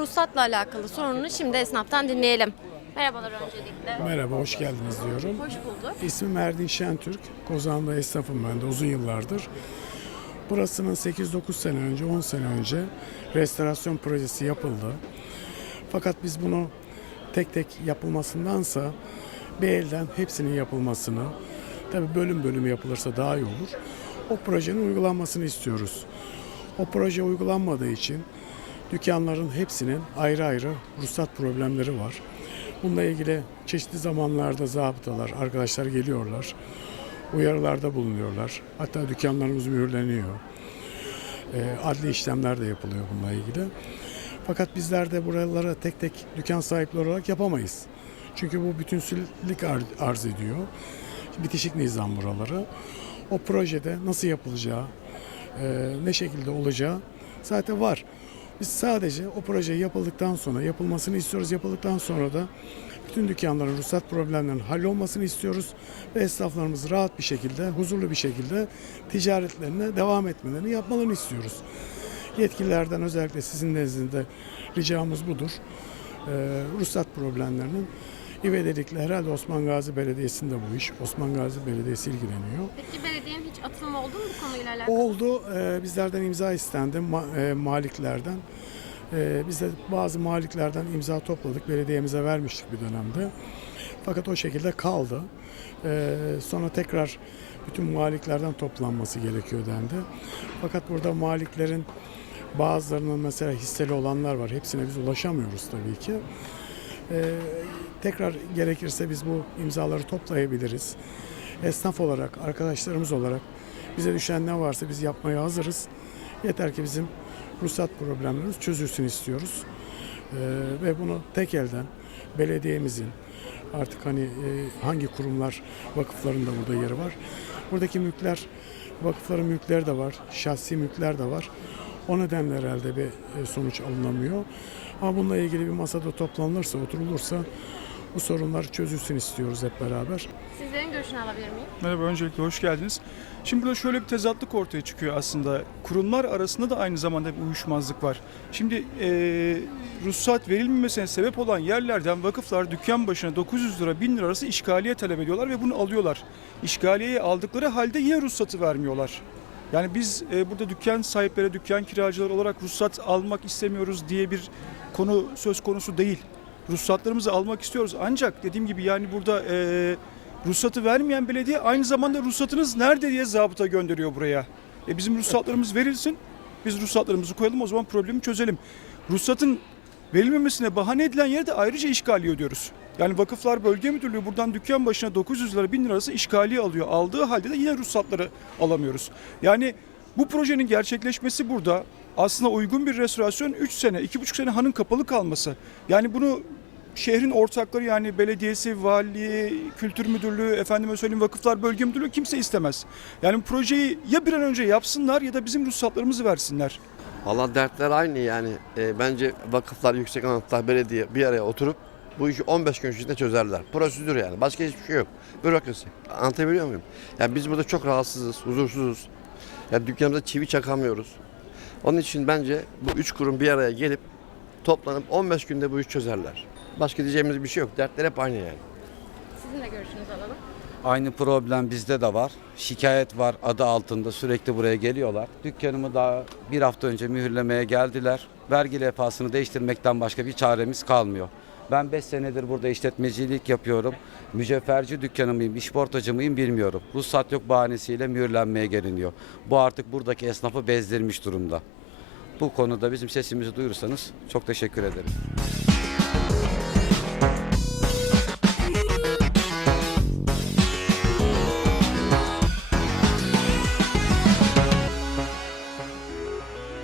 ruhsatla alakalı sorununu şimdi esnaftan dinleyelim. Merhabalar öncelikle. Merhaba, hoş geldiniz diyorum. Hoş bulduk. İsmim Erdin Şentürk. Kozan'da esnafım ben de uzun yıllardır. Burasının 8-9 sene önce, 10 sene önce restorasyon projesi yapıldı. Fakat biz bunu tek tek yapılmasındansa bir elden hepsinin yapılmasını, tabi bölüm bölüm yapılırsa daha iyi olur. O projenin uygulanmasını istiyoruz. O proje uygulanmadığı için dükkanların hepsinin ayrı ayrı ruhsat problemleri var. Bununla ilgili çeşitli zamanlarda zabıtalar, arkadaşlar geliyorlar. Uyarılarda bulunuyorlar. Hatta dükkanlarımız mühürleniyor. Ee, adli işlemler de yapılıyor bununla ilgili. Fakat bizler de buralara tek tek dükkan sahipleri olarak yapamayız. Çünkü bu bütünsüllik ar- arz ediyor. Bitişik nizam buraları. O projede nasıl yapılacağı, e, ne şekilde olacağı zaten var. Biz sadece o proje yapıldıktan sonra, yapılmasını istiyoruz. Yapıldıktan sonra da bütün dükkanların ruhsat problemlerinin hallolmasını istiyoruz. Ve esnaflarımız rahat bir şekilde, huzurlu bir şekilde ticaretlerine devam etmelerini yapmalarını istiyoruz. Yetkililerden özellikle sizin nezdinde ricamız budur. Ee, ruhsat problemlerinin ivedilikle herhalde Osman Gazi Belediyesi'nde bu iş. Osman Gazi Belediyesi ilgileniyor. Peki belediyenin hiç atılımı oldu mu bu konuyla alakalı? Oldu. Ee, bizlerden imza istendi ma- e, maliklerden. Ee, biz de bazı maliklerden imza topladık. Belediyemize vermiştik bir dönemde. Fakat o şekilde kaldı. Ee, sonra tekrar bütün maliklerden toplanması gerekiyor dendi. Fakat burada maliklerin bazılarının mesela hisseli olanlar var. Hepsine biz ulaşamıyoruz tabii ki. Ee, tekrar gerekirse biz bu imzaları toplayabiliriz. Esnaf olarak, arkadaşlarımız olarak bize düşen ne varsa biz yapmaya hazırız. Yeter ki bizim ruhsat problemlerimiz çözülsün istiyoruz. Ee, ve bunu tek elden belediyemizin artık hani e, hangi kurumlar vakıfların da burada yeri var. Buradaki mülkler vakıfların mülkleri de var, şahsi mülkler de var. O nedenle herhalde bir e, sonuç alınamıyor. Ama bununla ilgili bir masada toplanılırsa, oturulursa bu sorunlar çözülsün istiyoruz hep beraber. Sizlerin görüşünü alabilir miyim? Merhaba, öncelikle hoş geldiniz. Şimdi burada şöyle bir tezatlık ortaya çıkıyor aslında. Kurumlar arasında da aynı zamanda bir uyuşmazlık var. Şimdi eee ruhsat verilmemesine sebep olan yerlerden vakıflar dükkan başına 900 lira 1000 lira arası işgaliye talep ediyorlar ve bunu alıyorlar. İşgaliyeyi aldıkları halde yine ruhsatı vermiyorlar. Yani biz e, burada dükkan sahipleri, dükkan kiracıları olarak ruhsat almak istemiyoruz diye bir konu söz konusu değil. Ruhsatlarımızı almak istiyoruz. Ancak dediğim gibi yani burada e, ruhsatı vermeyen belediye aynı zamanda ruhsatınız nerede diye zabıta gönderiyor buraya. E bizim ruhsatlarımız verilsin. Biz ruhsatlarımızı koyalım o zaman problemi çözelim. Ruhsatın verilmemesine bahane edilen yere de ayrıca işgaliye ödüyoruz. Yani Vakıflar Bölge Müdürlüğü buradan dükkan başına 900 lira 1000 lira arası işgaliye alıyor. Aldığı halde de yine ruhsatları alamıyoruz. Yani bu projenin gerçekleşmesi burada aslında uygun bir restorasyon 3 sene, 2,5 sene hanın kapalı kalması. Yani bunu şehrin ortakları yani belediyesi, vali, kültür müdürlüğü, efendime söyleyeyim vakıflar bölge müdürlüğü kimse istemez. Yani bu projeyi ya bir an önce yapsınlar ya da bizim ruhsatlarımızı versinler. Valla dertler aynı yani. E, bence vakıflar, yüksek anıtlar, belediye bir araya oturup bu işi 15 gün içinde çözerler. Prosedür yani. Başka hiçbir şey yok. Bürokrasi. Anlatabiliyor muyum? Yani biz burada çok rahatsızız, huzursuzuz. Yani dükkanımıza çivi çakamıyoruz. Onun için bence bu üç kurum bir araya gelip toplanıp 15 günde bu işi çözerler. Başka diyeceğimiz bir şey yok. Dertler hep aynı yani. Sizin de görüşünüzü alalım. Aynı problem bizde de var. Şikayet var adı altında sürekli buraya geliyorlar. Dükkanımı daha bir hafta önce mühürlemeye geldiler. Vergi levhasını değiştirmekten başka bir çaremiz kalmıyor. Ben 5 senedir burada işletmecilik yapıyorum. Mücevherci dükkanı mıyım, işportacı mıyım bilmiyorum. Ruhsat yok bahanesiyle mühürlenmeye geliniyor. Bu artık buradaki esnafı bezdirmiş durumda. Bu konuda bizim sesimizi duyurursanız çok teşekkür ederim.